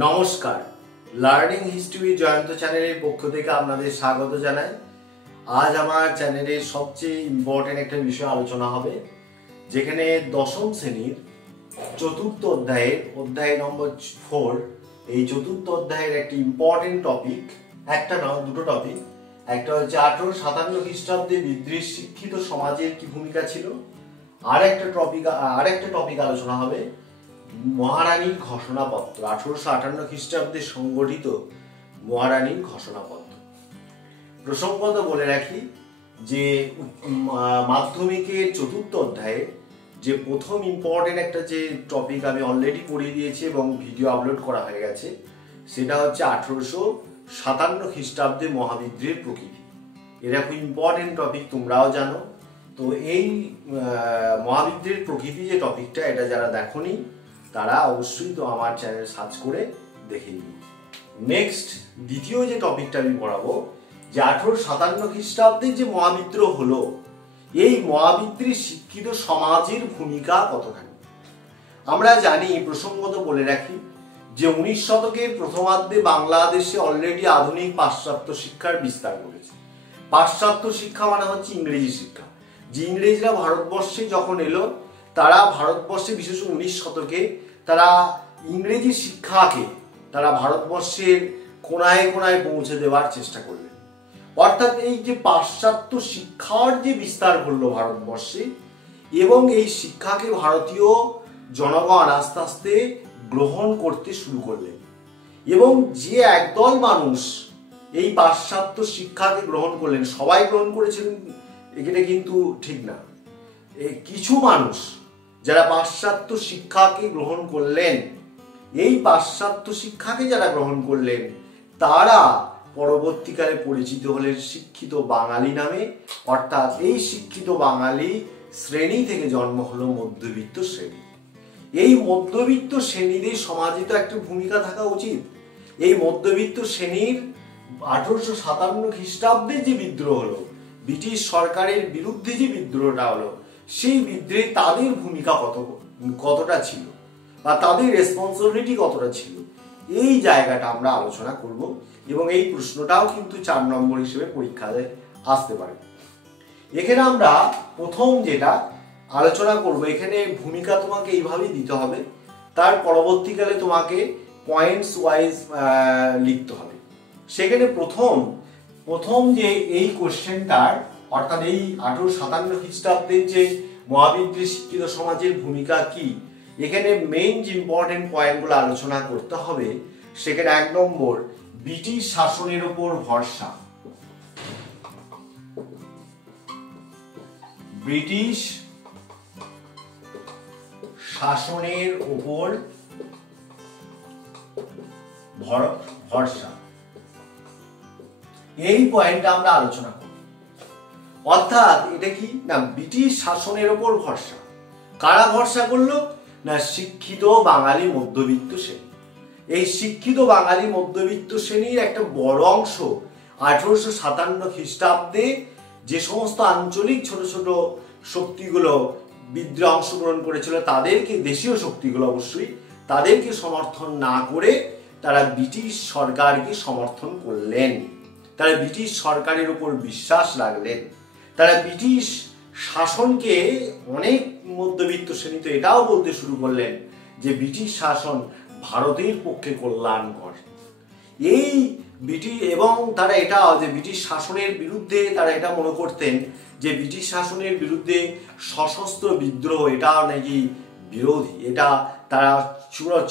নমস্কার, learning history Jayanta চ্যানেলের পক্ষ থেকে আপনাদের স্বাগত জানাই। আজ আমার চ্যানেলে সবচেয়ে ইম্পর্টেন্ট একটা বিষয় আলোচনা হবে, যেখানে দশম শ্রেণীর চতুর্থ অধ্যায় নম্বর 4, এই চতুর্থ অধ্যায়ের একটি ইম্পর্টেন্ট টপিক, একটা না দুটো টপিক। একটা হচ্ছে 1857 খ্রিস্টাব্দে বিদ্রোহী শিক্ষিত সমাজের কি ভূমিকা ছিল, আর একটা টপিক আলোচনা হবে মহারানীর ঘোষণাপত্র, 1858 খ্রিস্টাব্দে সংগঠিত মহারানীর ঘোষণাপত্র। প্রসঙ্গত বলে রাখি যে মাধ্যমিকের চতুর্থ অধ্যায়ে যে প্রথম ইম্পর্টেন্ট একটা যে টপিক আমি অলরেডি পড়িয়ে দিয়েছি এবং ভিডিও আপলোড করা হয়ে গেছে, সেটা হচ্ছে 1857 খ্রিস্টাব্দে মহাবিদ্রোহের প্রকৃতি। এটা খুব ইম্পর্টেন্ট টপিক, তোমরাও জানো। তো এই মহাবিদ্রোহের প্রকৃতি যে টপিকটা, এটা যারা দেখোনি তারা অবশ্যই তো আমার চ্যানেল সার্চ করে দেখে নিন। নেক্সট দ্বিতীয় যে টপিকটা আমি পড়াবো, যে 1857 খ্রিস্টাব্দে যে মহাবিদ্রোহ হলো, এই মহাবিদ্রোহে শিক্ষিত সমাজের ভূমিকা কতখানি। আমরা জানি, প্রসঙ্গত বলে রাখি যে 19 শতকের প্রথমার্ধে বাংলাদেশে অলরেডি আধুনিক পাশ্চাত্য শিক্ষার বিস্তার করেছে। পাশ্চাত্য শিক্ষা মানে হচ্ছে ইংরেজি শিক্ষা। যে ইংরেজরা ভারতবর্ষে যখন এলো, তারা ভারতবর্ষে বিশেষ 19 শতকে তারা ইংরেজি শিক্ষাকে তারা ভারতবর্ষের কোনায় কোনায় পৌঁছে দেওয়ার চেষ্টা করলেন। অর্থাৎ এই যে পাশ্চাত্য শিক্ষার যে বিস্তার করলো ভারতবর্ষে, এবং এই শিক্ষাকে ভারতীয় জনগণ আস্তে আস্তে গ্রহণ করতে শুরু করলেন। এবং যে একদল মানুষ এই পাশ্চাত্য শিক্ষাকে গ্রহণ করলেন, সবাই গ্রহণ করেছিলেন এটা কিন্তু ঠিক না। কিছু মানুষ যারা পাশ্চাত্য শিক্ষাকে গ্রহণ করলেন, এই পাশ্চাত্য শিক্ষাকে যারা গ্রহণ করলেন, তারা পরবর্তীকালে পরিচিত হলেন শিক্ষিত বাঙালি নামে। অর্থাৎ এই শিক্ষিত বাঙালি শ্রেণী থেকে জন্ম হলো মধ্যবিত্ত শ্রেণী। এই মধ্যবিত্ত শ্রেণীদের সমাজে তো একটা ভূমিকা থাকা উচিত। এই মধ্যবিত্ত শ্রেণীর 1857 খ্রিস্টাব্দে যে বিদ্রোহ হলো, ব্রিটিশ সরকারের বিরুদ্ধে যে বিদ্রোহটা হলো, সেই বিদ্রোহে তাদের ভূমিকা কতটা ছিল বা তাদের রেসপন্সিবিলিটি কতটা ছিল, এই জায়গাটা আমরা আলোচনা করব। এবং এই প্রশ্নটাও কিন্তু 4 নম্বর হিসেবে পরীক্ষায় আসতে পারে। এখানে আমরা প্রথম যেটা আলোচনা করব, এখানে ভূমিকা তোমাকে এইভাবেই দিতে হবে, তার পরবর্তীকালে তোমাকে পয়েন্টস ওয়াইজ লিখতে হবে। সেখানে প্রথম যে এই কোশ্চেনটার, অর্থাৎ এই 1857 খ্রিস্টাব্দের যে মহাবিদ্রোহী শিক্ষিত সমাজের ভূমিকা কি, এখানে মেইন যে ইম্পর্টেন্ট পয়েন্টগুলো আলোচনা করতে হবে, সেখানে 1 নম্বর ব্রিটিশ শাসনের উপর ভরসা। ব্রিটিশ শাসনের উপর ভরসা, এই পয়েন্টটা আমরা আলোচনা করব। অর্থাৎ এটা কি না, ব্রিটিশ শাসনের উপর ভরসা। কারা ভরসা করলো না, শিক্ষিত বাঙালি মধ্যবিত্ত শ্রেণী। এই শিক্ষিত বাঙালি মধ্যবিত্ত শ্রেণীর একটা বড় অংশ 1857 খ্রিস্টাব্দে যে সমস্ত আঞ্চলিক ছোট ছোট শক্তিগুলো বিদ্রোহে অংশগ্রহণ করেছিল, তাদেরকে, দেশীয় শক্তিগুলো অবশ্যই, তাদেরকে সমর্থন না করে তারা ব্রিটিশ সরকারকে সমর্থন করলেন। তারা ব্রিটিশ সরকারের উপর বিশ্বাস রাখলেন। তারা ব্রিটিশ শাসনকে, অনেক মধ্যবিত্ত শ্রেণী তো এটাও বলতে শুরু করলেন যে ব্রিটিশ শাসন ভারতের পক্ষে কল্যাণকর। এই ব্রিটিশ, এবং তারা এটা যে ব্রিটিশ শাসনের বিরুদ্ধে তারা এটা মনে করতেন যে ব্রিটিশ শাসনের বিরুদ্ধে সশস্ত্র বিদ্রোহ এটা নাকি বিরোধী, এটা তারা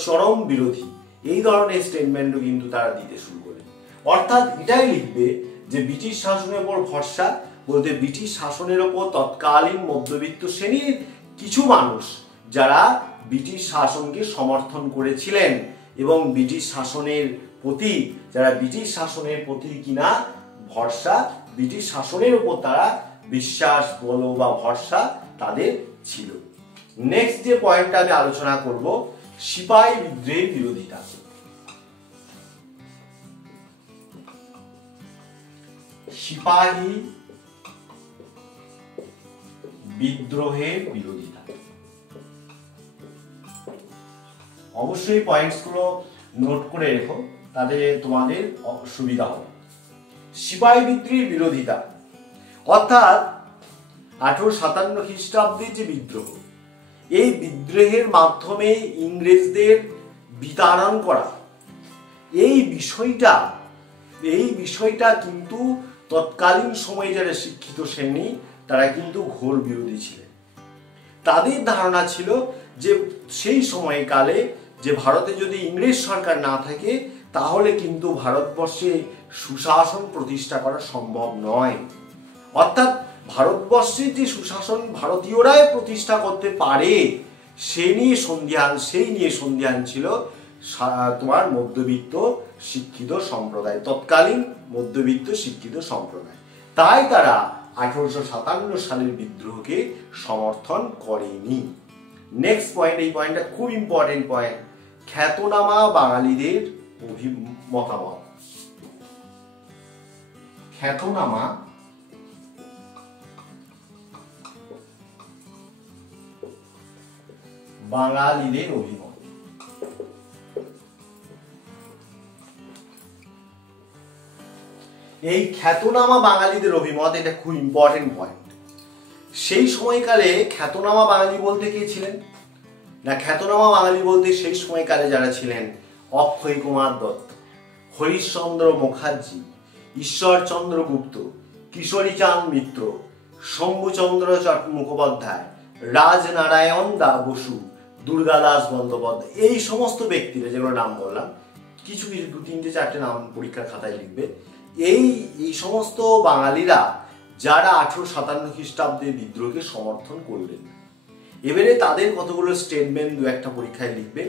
চরম বিরোধী। এই ধরনের স্টেটমেন্টও কিন্তু তারা দিতে শুরু করলেন। অর্থাৎ এটাই লিখবে যে ব্রিটিশ শাসনের উপর ভরসা বলতে ব্রিটিশ শাসনের উপর তৎকালীন মধ্যবিত্ত শ্রেণীর কিছু মানুষ যারা ব্রিটিশ শাসনকে সমর্থন করেছিলেন, এবং ব্রিটিশ শাসনের প্রতি কিনা ভরসা, ব্রিটিশ শাসনের উপর তারা বিশ্বাস বলো বা ভরসা তাদের ছিল। নেক্সট যে পয়েন্টটা আমি আলোচনা করব, সিপাহী বিদ্রোহের বিরোধিতা। সিপাহী বিদ্রোহের বিরোধিতা। অবশ্যই পয়েন্টসগুলো নোট করে রেখো, তাতে তোমাদের সুবিধা হবে। সিপাহী বিদ্রোহের বিরোধিতা, অর্থাৎ 1857 খ্রিস্টাব্দের যে বিদ্রোহ, এই বিদ্রোহের মাধ্যমে ইংরেজদের বিতাড়ন করা, এই বিষয়টা কিন্তু তৎকালীন সময়ে যারা শিক্ষিত শ্রেণী তারা কিন্তু ঘোর বিরোধী ছিলেন। তাদের ধারণা ছিল যে সেই সময়কালে যে ভারতে যদি ইংরেজ সরকার না থাকে তাহলে কিন্তু ভারতবর্ষে সুশাসন প্রতিষ্ঠা করা সম্ভব নয়। অর্থাৎ ভারতবর্ষের যে সুশাসন ভারতীয়রাই প্রতিষ্ঠা করতে পারে সেই নিয়ে সন্ধিহান ছিল তোমার মধ্যবিত্ত শিক্ষিত সম্প্রদায়, তৎকালীন মধ্যবিত্ত শিক্ষিত সম্প্রদায়। তাই তারা 1857 সালের বিদ্রোহকে সমর্থন করেনি। নেক্সট পয়েন্ট, এই পয়েন্টটা খুব ইম্পর্টেন্ট পয়েন্ট, খ্যাতনামা বাঙালিদের মতামত। খ্যাতনামা বাঙালিদের অভিমত। এই খ্যাতনামা বাঙালিদের অভিমত, এটা খুব ইম্পর্টেন্ট পয়েন্ট। সেই সময়কালে খ্যাতনামা বাঙালি বলতে কে ছিলেন না, খ্যাতনামা বাঙালি বলতে সেই সময়কালে যারা ছিলেন অক্ষয় কুমার দত্ত, হরিশচন্দ্র মুখার্জি, ঈশ্বরচন্দ্র গুপ্ত, কিশোরীচাঁদ মিত্র, শম্ভুচন্দ্র মুখোপাধ্যায়, রাজনারায়ণ বসু, দুর্গাদাস বন্দ্যোপাধ্যায়, এই সমস্ত ব্যক্তিরা যেগুলো নাম বললাম, কিছু 2-3-4টে নাম পরীক্ষার খাতায় লিখবে। এই সমস্ত বাঙালিরা যারা 1857 খ্রিস্টাব্দে বিদ্রোহকে সমর্থন করলেন। এবারে তাদের কতগুলো স্টেটমেন্ট 2-1টা পরীক্ষায় লিখবে।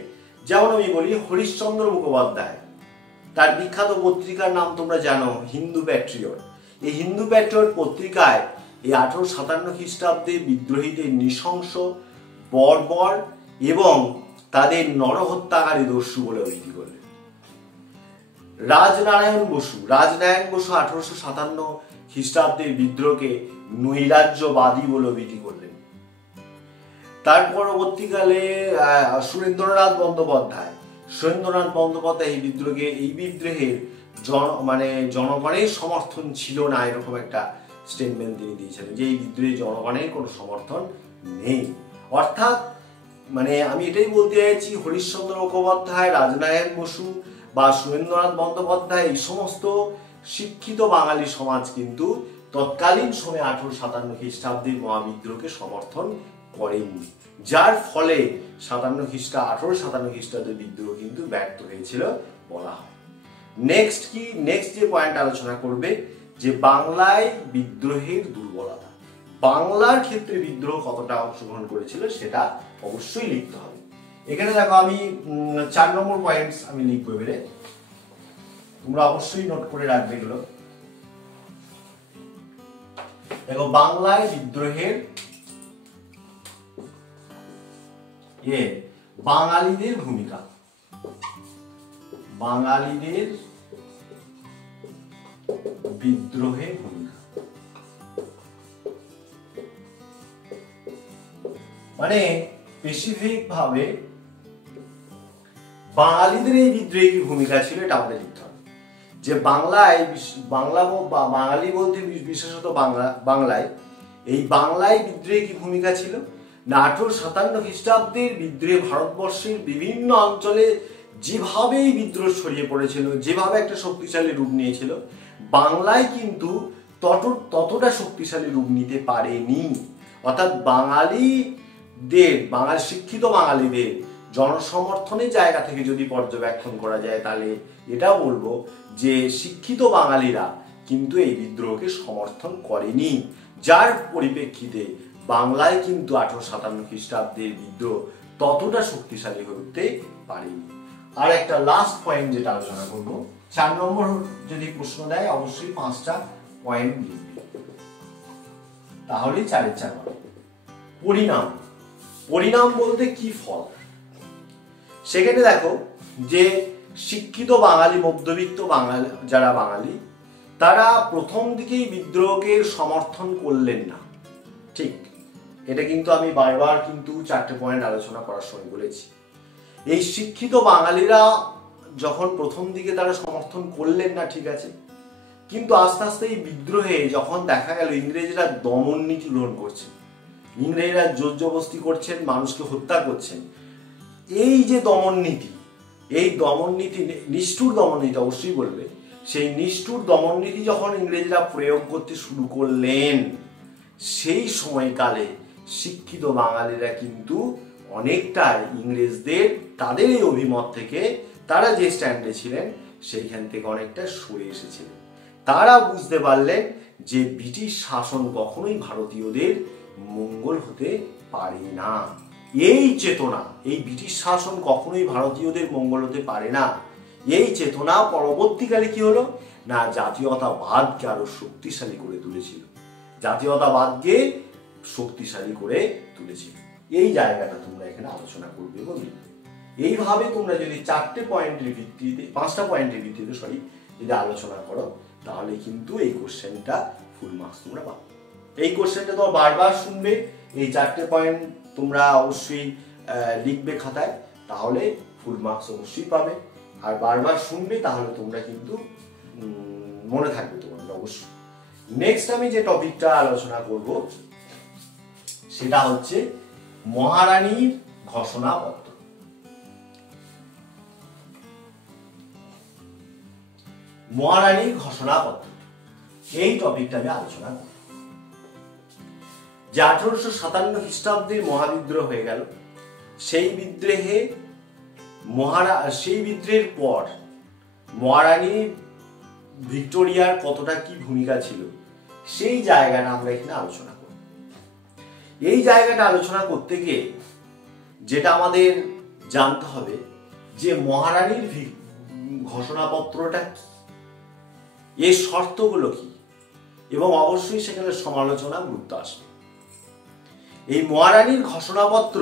যেমন আমি বলি, হরিশচন্দ্র মুখোপাধ্যায়, তার বিখ্যাত পত্রিকার নাম তোমরা জানো, হিন্দু প্যাট্রিয়ট। এই হিন্দু প্যাট্রিয়ট পত্রিকায় এই 1857 খ্রিস্টাব্দে বিদ্রোহীদের নৃশংস, বর্বর এবং তাদের নরহত্যাকারী দস্যু বলে অভিহিত করলেন। রাজনারায়ণ বসু 1857 খ্রিস্টাব্দের বিদ্রোহকে নৈরাজ্যবাদী বলে অভিহিত করলেন। তার পরবর্তীকালে সুরেন্দ্রনাথ বন্দ্যোপাধ্যায় এই বিদ্রোহের জনগণের সমর্থন ছিল না, এরকম একটা স্টেটমেন্ট তিনি দিয়েছিলেন যে এই বিদ্রোহে জনগণের কোনো সমর্থন নেই। অর্থাৎ আমি এটাই বলতে চাইছি, হরিশচন্দ্র মুখোপাধ্যায়, রাজনারায়ণ বসু বা সুরেন্দ্রনাথ বন্দ্যোপাধ্যায়, এই সমস্ত শিক্ষিত বাঙালি সমাজ কিন্তু তৎকালীন সময়ে 1857 খ্রিস্টাব্দের মহাবিদ্রোহকে সমর্থন করেননি, যার ফলে 1857 খ্রিস্টাব্দের বিদ্রোহ কিন্তু ব্যর্থ হয়েছিল বলা হয়। নেক্সট যে পয়েন্ট আলোচনা করবে যে বাংলায় বিদ্রোহের দুর্বলতা, বাংলার ক্ষেত্রে বিদ্রোহ কতটা অংশগ্রহণ করেছিল সেটা অবশ্যই লিখতে হবে। এখানে দেখো আমি 4 নম্বর পয়েন্টস আমি লিখবো, এবারে তোমরা অবশ্যই নোট করে রাখবে এগুলো। দেখো, বাংলায় বিদ্রোহের বাঙালিদের ভূমিকা, বাঙালিদের বিদ্রোহের ভূমিকা, স্পেসিফিক ভাবে বাঙালিদের এই বিদ্রোহে কি ভূমিকা ছিল এটা আমাদের লিখতে হবে। যে বাঙালি বলতে বিশেষত বাংলায় বিদ্রোহে কি ভূমিকা ছিল না, 1857 খ্রিস্টাব্দের বিদ্রোহে ভারতবর্ষের বিভিন্ন অঞ্চলে যেভাবেই বিদ্রোহ ছড়িয়ে পড়েছিল, যেভাবে একটা শক্তিশালী রূপ নিয়েছিল, বাংলায় কিন্তু ততটা শক্তিশালী রূপ নিতে পারেনি। অর্থাৎ শিক্ষিত বাঙালিদের জনসমর্থনের জায়গা থেকে যদি পর্যবেক্ষণ করা যায় তাহলে এটা বলবো যে শিক্ষিত বাঙালিরা কিন্তু এই বিদ্রোহকে সমর্থন করেনি, যার পরিপ্রেক্ষিতে বাংলায় কিন্তু 1857 খ্রিস্টাব্দের বিদ্রোহ ততটা শক্তিশালী হতে পারেনি। আর একটা লাস্ট পয়েন্ট যেটা আলোচনা করব, 4 নম্বর যদি প্রশ্ন দেয় অবশ্যই 5টা পয়েন্ট লিখবে, তাহলে 4-এর 4 হবে। পরিণাম বলতে কি ফল, সেখানে দেখো যে শিক্ষিত বাঙালি, মধ্যবিত্ত যারা বাঙালি তারা প্রথম দিকেই বিদ্রোহকে সমর্থন করলেন না। ঠিক, এটা কিন্তু আমি বারবার কিন্তু 4টে পয়েন্ট আলোচনা করার সময় বলেছি। এই শিক্ষিত বাঙালিরা যখন প্রথম দিকে তারা সমর্থন করলেন না, ঠিক আছে, কিন্তু আস্তে আস্তে এই বিদ্রোহে যখন দেখা গেল ইংরেজরা দমন নীতি গ্রহণ করছে, ইংরেজরা জোর জবরদস্তি করছেন, মানুষকে হত্যা করছেন, এই যে দমন নীতি, এই দমন নীতি, নিষ্ঠুর দমন নীতি অবশ্যই বলবে, সেই নিষ্ঠুর দমন নীতি যখন ইংরেজরা প্রয়োগ করতে শুরু করলেন, সেই সময়কালে শিক্ষিত বাঙালিরা কিন্তু অনেকটাই ইংরেজদের তাদের এই অভিমত থেকে, তারা যে স্ট্যান্ডে ছিলেন সেইখান থেকে অনেকটা সরে এসেছিলেন। তারা বুঝতে পারলেন যে ব্রিটিশ শাসন কখনোই ভারতীয়দের মঙ্গল হতে পারে না। এই চেতনা, এই ব্রিটিশ শাসন কখনোই ভারতীয়দের মঙ্গল হতে পারে না, এই চেতনা পরবর্তীকালে কি হলো না, জাতীয়তাবাদকে আরো শক্তিশালী করে তুলেছিল, জাতীয়তাবাদকে শক্তিশালী করে তুলেছিল। এই জায়গাটা তোমরা এখানে আলোচনা করবে এবং এইভাবে তোমরা যদি 4টে পয়েন্টের ভিত্তিতে, 5টা পয়েন্টের ভিত্তিতে যদি আলোচনা করো, তাহলে কিন্তু এই কোশ্চেনটা ফুল মার্কস তোমরা পাবে। এই কোশ্চেনটা তোমরা বারবার শুনবে, এই 4টে পয়েন্ট তোমরা অবশ্যই লিখবে খাতায়, তাহলে ফুল মার্কস অবশ্যই পাবে। আর বারবার শুনবে, তাহলে তোমরা কিন্তু মনে থাকবে তোমাদের অবশ্যই। নেক্সট আমি যে টপিকটা আলোচনা করব সেটা হচ্ছে মহারানীর ঘোষণাপত্র। মহারানীর ঘোষণাপত্র, এই টপিকটা আমি আলোচনা করব। যে 1857 খ্রিস্টাব্দে মহাবিদ্রোহ হয়ে গেল, সেই বিদ্রোহের পর মহারানী ভিক্টোরিয়ার কতটা কি ভূমিকা ছিল, সেই জায়গাটা আমরা এখানে আলোচনা করব। এই জায়গাটা আলোচনা করতে গিয়ে যেটা আমাদের জানতে হবে যে মহারানীর ঘোষণাপত্রটা কি, এর শর্তগুলো কি, এবং অবশ্যই সেখানে সমালোচনা গুরুত্ব আসবে। এই মহারানীর ঘোষণাপত্র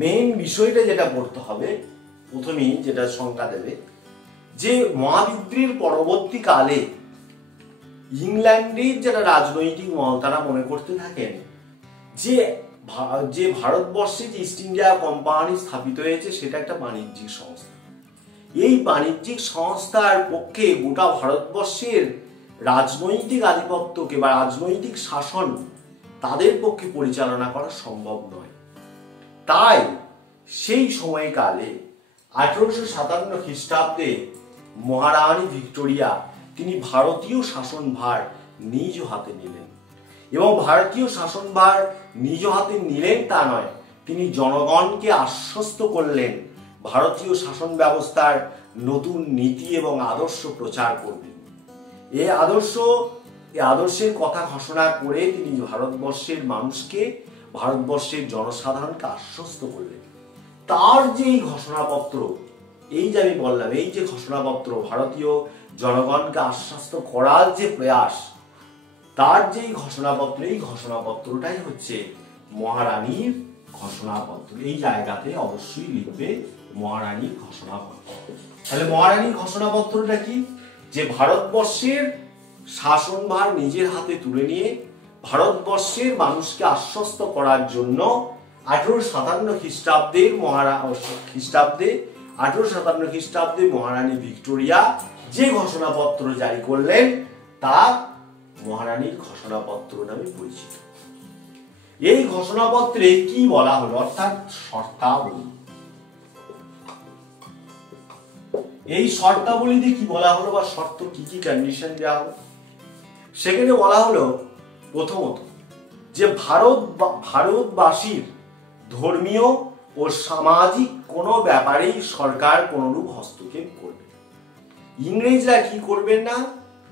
মেইন বিষয়টা যেটা পড়তে হবে, প্রথমেই যেটা সংজ্ঞা দেবে যে মহাবিদ্রোহের পরবর্তীকালে ইংল্যান্ডের যারা রাজনৈতিক মহল তারা মনে করতে থাকেন যে ভারতবর্ষে যে ইস্ট ইন্ডিয়া কোম্পানি স্থাপিত হয়েছে সেটা একটা বাণিজ্যিক সংস্থা। এই বাণিজ্যিক সংস্থার পক্ষে গোটা ভারতবর্ষের রাজনৈতিক আধিপত্যকে বা রাজনৈতিক শাসন তাদের পক্ষে পরিচালনা করা সম্ভব নয়। তাই সেই সময়কালে 1857 খ্রিস্টাব্দে মহারানী ভিক্টোরিয়া তিনি ভারতীয় শাসনভার নিজ হাতে নিলেন, এবং ভারতীয় শাসনভার নিজ হাতে নিলেন তা নয়, তিনি জনগণকে আশ্বস্ত করলেন ভারতীয় শাসন ব্যবস্থার নতুন নীতি এবং আদর্শ প্রচার করবেন। এই আদর্শের কথা ঘোষণা করে তিনি ভারতবর্ষের মানুষকে, ভারতবর্ষের জনসাধারণকে আশ্বস্ত করলেন। তার যে এই ঘোষণাপত্র, এই যে আমি বললাম, এই যে ঘোষণাপত্র, ভারতীয় জনগণকে আশ্বস্ত করার যে প্রয়াস, তার যে ঘোষণাপত্র, এই ঘোষণাপত্রটাই হচ্ছে মহারানীর ঘোষণাপত্র। এই জায়গাতে অবশ্যই লিখবে মহারানীর ঘোষণাপত্র। তাহলে মহারানীর ঘোষণাপত্রটা কি, যে ভারতবর্ষের শাসনভার নিজের হাতে তুলে নিয়ে ভারতবর্ষের মানুষকে আশ্বস্ত করার জন্য 1857 খ্রিস্টাব্দে মহারানী ভিক্টোরিয়া যে ঘোষণাপত্র জারি করলেন তা মহারানীর ঘোষণাপত্র নামে পরিচিত। এই ঘোষণাপত্রে কি বলা হলো, অর্থাৎ শর্তাবলী, এই শর্তাবলীতে কি বলা হলো বা শর্ত কি কি কন্ডিশন দেওয়া হলো, সেখানে বলা হলো প্রথমত যে ভারতবাসীর ধর্মীয় ও সামাজিক কোনো ব্যাপারেই সরকার কোনরূপ হস্তক্ষেপ করবে। ইংরেজরা কি করবেন না,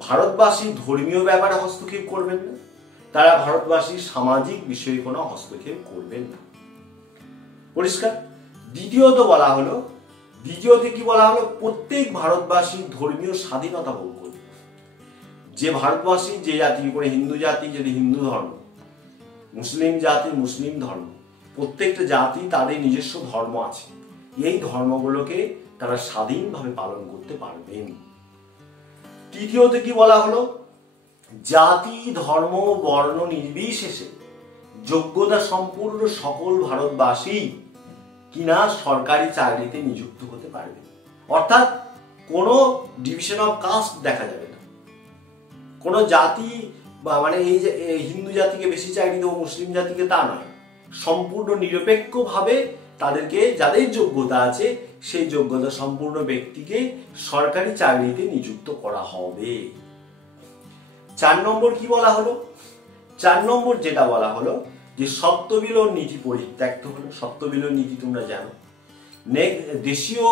ভারতবাসীর ধর্মীয় ব্যাপারে হস্তক্ষেপ করবেন না, তারা ভারতবাসীর সামাজিক বিষয়ে কোনো হস্তক্ষেপ করবেন না। পরিষ্কার। দ্বিতীয়তে কি বলা হলো, প্রত্যেক ভারতবাসী ধর্মীয় স্বাধীনতা ভোগ করবে। যে ভারতবাসী, যে জাতি, করে হিন্দু জাতি যদি হিন্দু ধর্ম, মুসলিম জাতি মুসলিম ধর্ম, প্রত্যেকটা জাতি তাদের নিজস্ব ধর্ম আছে, এই ধর্মগুলোকে তারা স্বাধীনভাবে পালন করতে পারবেন। তৃতীয়তে কি বলা হলো, জাতি ধর্ম বর্ণ নির্বিশেষে যোগ্যতা সম্পূর্ণ সকল ভারতবাসী কিনা সরকারি চাকরিতে নিযুক্ত হতে পারবে। অর্থাৎ কোনো ডিভিশন অফ কাস্ট দেখা যাবে না, কোনো জাতি বা মানে এই যে হিন্দু জাতিকে বেশি চাকরি দেবো মুসলিম জাতিকে তা নয়, সম্পূর্ণ নিরপেক্ষভাবে তাদেরকে যাদের যোগ্যতা আছে সেই যোগ্যতা সম্পূর্ণ ব্যক্তিকে সরকারি চাকরিতে নিযুক্ত করা হবে। 4 নম্বর কি বলা হলো? 4 নম্বর যেটা বলা হলো যে সত্যবিলোর নীতি পরিত্যক্ত হলো। সত্যবিলোর নীতি তোমরা জানো। দেশীয়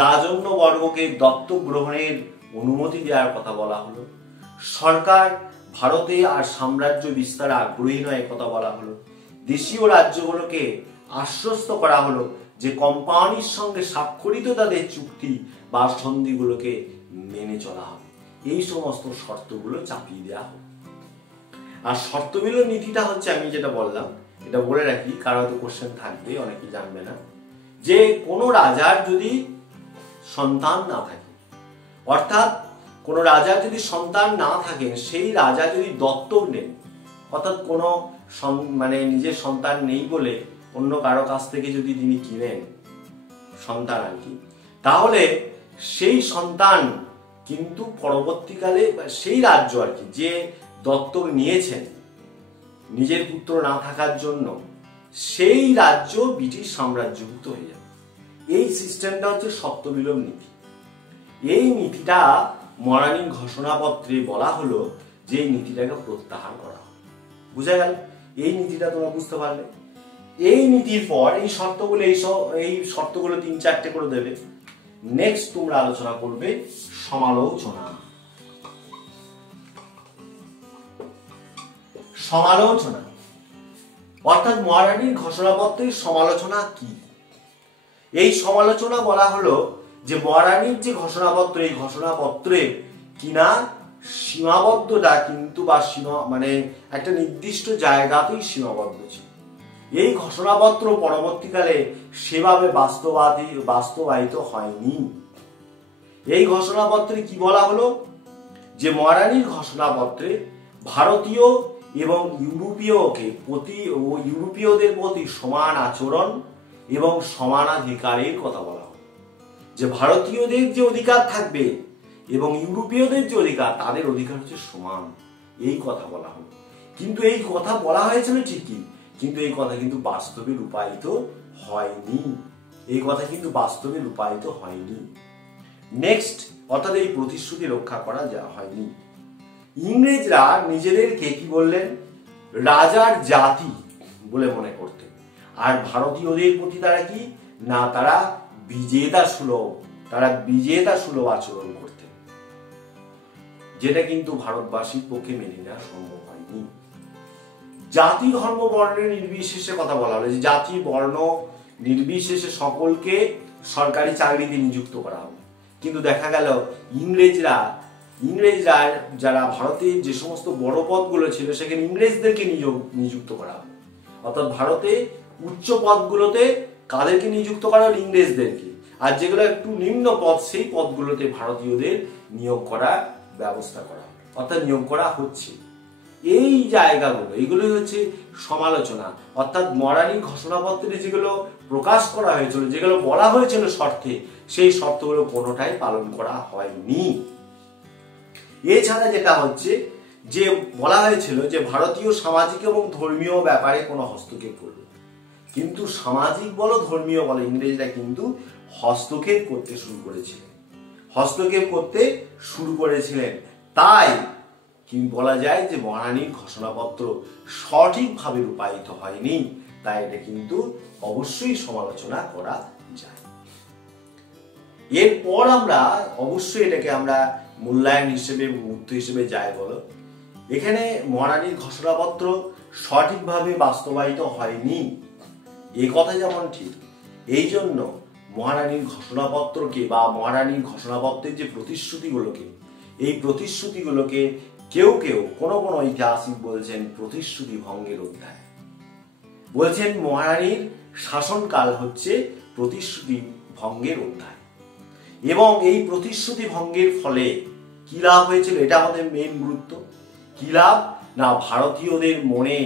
রাজন্য বর্গকে দত্তক গ্রহণের অনুমতি দেওয়ার কথা বলা হলো। সরকার ভারতে আর সাম্রাজ্য বিস্তারে আগ্রহী নয় কথা বলা হলো। দেশীয় রাজ্যগুলোকে আশ্বস্ত করা হলো যে কোম্পানির সঙ্গে স্বাক্ষরিত তাদের চুক্তি বা সন্ধিগুলোকে মেনে চলা হবে। এই সমস্ত শর্তগুলো চাপিয়ে দেওয়া হবে। আর শর্তবিলোর নীতিটা হচ্ছে, আমি যেটা বললাম এটা বলে রাখি, কারো হয়তো কোশ্চেন থাকবে, অনেকে জানবে না, যে কোনো রাজার যদি সন্তান না থাকে, অর্থাৎ কোনো রাজার যদি সন্তান না থাকেন, সেই রাজা যদি দত্তক নেন, অর্থাৎ কোনো মানে নিজের সন্তান নেই বলে অন্য কারো কাছ থেকে যদি তিনি কিনেন সন্তান আর কি, তাহলে সেই সন্তান কিন্তু পরবর্তীকালে সেই রাজ্য আর কি যে দত্তক নিয়েছেন নিজের পুত্র না থাকার জন্য, সেই রাজ্য ব্রিটিশ সাম্রাজ্যভুক্ত হয়ে যাবে। এই সিস্টেমটা হচ্ছে সত্যবিলোপ নীতি। এই নীতিটা মরানীর ঘোষণাপত্রে বলা হলো যে এই নীতিটাকে প্রত্যাহার করা হবে। বুঝা গেল? এই নীতিটা তোমরা বুঝতে পারলে। এই নীতির পর এই শর্তগুলো এই শর্তগুলো 3-4টে করে দেবে। নেক্সট তোমরা আলোচনা করবে সমালোচনা। সমালোচনা অর্থাৎ মহারানীর ঘোষণাপত্রের সমালোচনা কি? এই সমালোচনা বলা হলো যে মহারানীর যে ঘোষণাপত্র, এই ঘোষণাপত্রে কিনা সীমাবদ্ধতা কিন্তু বা মানে একটা নির্দিষ্ট জায়গাতেই সীমাবদ্ধ ছিল। এই ঘোষণাপত্র পরবর্তীকালে সেভাবে বাস্তবায়িত হয়নি। এই ঘোষণাপত্রে কি বলা হলো যে মহারানীর ঘোষণাপত্রে ভারতীয় এবং ইউরোপীয়দের প্রতি সমান আচরণ এবং সমানাধিকারের কথা বলা হলো। যে ভারতীয়দের যে অধিকার থাকবে এবং ইউরোপীয়দের যে অধিকার, তাদের অধিকার হচ্ছে সমান, এই কথা বলা হলো। কিন্তু এই কথা বলা হয়েছিল ঠিকই, কিন্তু এই কথা কিন্তু বাস্তবে রূপায়িত হয়নি। এই কথা কিন্তু বাস্তবে রূপায়িত হয়নি। নেক্সট, অর্থাৎ এই প্রতিশ্রুতি রক্ষা করা হয়নি। ইংরেজরা নিজেদেরকে কি বললেন? রাজার জাতি বলে মনে করতেন। আর ভারতীয়দের প্রতি তারা কি না, তারা বিজেতা সুলভ আচরণ করতেন, যেটা কিন্তু ভারতবাসীর পক্ষে মেনে নেওয়া সম্ভব হয়নি। জাতি ধর্ম বর্ণের নির্বিশেষে কথা বলা হলো যে জাতি বর্ণ নির্বিশেষে সকলকে সরকারি চাকরিতে নিযুক্ত করা হবে। কিন্তু দেখা গেল ইংরেজরা যারা ভারতের যে সমস্ত বড় পদগুলো ছিল সেখানে ইংরেজদেরকে নিযুক্ত করা হবে। অর্থাৎ ভারতে উচ্চ পদগুলোতে কাদেরকে নিযুক্ত করা হলো? ইংরেজদেরকে। আর যেগুলো একটু নিম্ন পদ, সেই পদগুলোতে ভারতীয়দের নিয়োগ করার ব্যবস্থা করা হবে, অর্থাৎ নিয়োগ করা হচ্ছে। এই জায়গাগুলো, এগুলোই হচ্ছে সমালোচনা। অর্থাৎ মহারানীর ঘোষণাপত্রে যেগুলো প্রকাশ করা হয়েছিল, যেগুলো বলা হয়েছিল শর্তে, সেই শর্তগুলো কোনোটাই পালন করা হয়নি। এছাড়া যেটা হচ্ছে যে বলা হয়েছিল যে ভারতীয় সামাজিক এবং ধর্মীয় ব্যাপারে কোনো হস্তক্ষেপ করবে, কিন্তু সামাজিক বলো ধর্মীয় বলো ইংরেজরা কিন্তু হস্তক্ষেপ করতে শুরু করেছিলেন। তাই কি বলা যায় যে মহারানীর ঘোষণাপত্র সঠিকভাবে রূপায়িত হয়নি। তাই এটা কিন্তু অবশ্যই সমালোচনা করা যায়। এরপর আমরা অবশ্যই এটাকে আমরা মূল্যায়ন হিসেবে, মুহূর্ত হিসেবে যাই বলো, এখানে মহারানীর ঘোষণাপত্র সঠিকভাবে বাস্তবায়িত হয়নি এই কথা যেমন ঠিক, এই জন্য মহারানীর ঘোষণাপত্রকে বা মহারানীর ঘোষণাপত্রের যে প্রতিশ্রুতিগুলোকে কেউ কোনো ঐতিহাসিক বলছেন প্রতিশ্রুতি ভঙ্গের অধ্যায়। বলছেন মহারানীর শাসনকাল হচ্ছে প্রতিশ্রুতি ভঙ্গের অধ্যায়। এবং এই প্রতিশ্রুতি ভঙ্গের ফলে কি লাভ হয়েছিল, এটা আমাদের মেইন গুরুত্ব। কি লাভ না, ভারতীয়দের মনে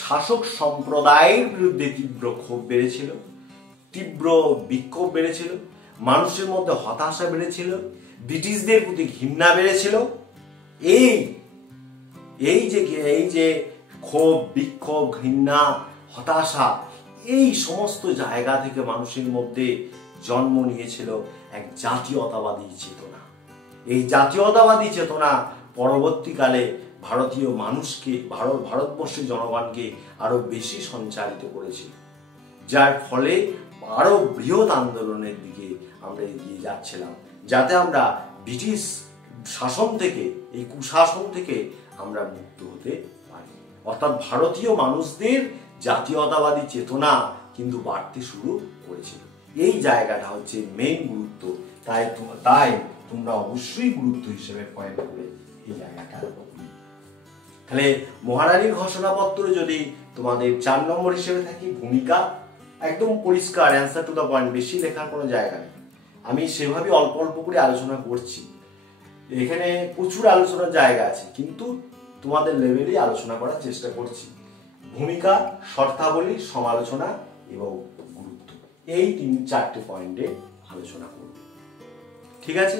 শাসক সম্প্রদায়ের বিরুদ্ধে তীব্র বিক্ষোভ বেড়েছিল, মানুষের মধ্যে হতাশা বেড়েছিল, ব্রিটিশদের প্রতি ঘৃণা বেড়েছিল। এই যে ক্ষোভ, বিক্ষোভ, ঘৃণা, হতাশা, এই সমস্ত জায়গা থেকে মানুষের মধ্যে জন্ম নিয়েছিল এক জাতীয়তাবাদী চেতনা। এই জাতীয়তাবাদী চেতনা পরবর্তীকালে ভারতীয় মানুষকে, ভারতবর্ষের জনগণকে আরো বেশি সঞ্চারিত করেছিল, যার ফলে আরো বৃহৎ আন্দোলনের দিকে আমরা এগিয়ে যাচ্ছিলাম, যাতে আমরা ব্রিটিশ শাসন থেকে, এই কুশাসন থেকে আমরা মুক্ত হতে পারি। অর্থাৎ ভারতীয় মানুষদের জাতীয়তাবাদী চেতনা কিন্তু বাড়তে শুরু করেছিল। এই জায়গাটা হচ্ছে মেইন গুরুত্ব। তাই তোমরা অবশ্যই গুরুত্ব হিসেবে পয়েন্ট করে এই জায়গাটা। তাহলে মহারানীর ঘোষণাপত্র যদি তোমাদের 4 নম্বর হিসেবে থাকি, ভূমিকা একদম পরিষ্কার, অ্যান্সার টু দ্য পয়েন্ট, বেশি লেখার কোনো জায়গা নেই। আমি সেভাবে অল্প অল্প করে আলোচনা করছি, এখানে প্রচুর আলোচনার জায়গা আছে, কিন্তু তোমাদের লেভেলেই আলোচনা করার চেষ্টা করছি। ভূমিকা, শর্তাবলী, সমালোচনা এবং গুরুত্ব, এই 3-4টে পয়েন্টে আলোচনা করব। ঠিক আছে?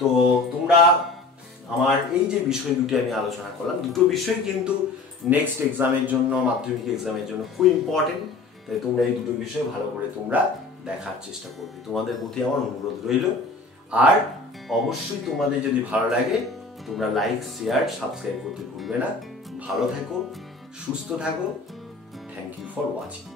তো তোমরা আমার এই যে বিষয় দুটি আমি আলোচনা করলাম, দুটো বিষয় কিন্তু নেক্সট এক্সামের জন্য, মাধ্যমিক এক্সামের জন্য খুব ইম্পর্টেন্ট। তাই তোমরা এই দুটো বিষয় ভালো করে তোমরা দেখার চেষ্টা করবে, তোমাদের প্রতি আমার অনুরোধ রইল। আর অবশ্যই তোমাদের যদি ভালো লাগে তোমরা লাইক, শেয়ার, সাবস্ক্রাইব করতে ভুলবে না। ভালো থাকো, সুস্থ থাকো। Thank you for watching.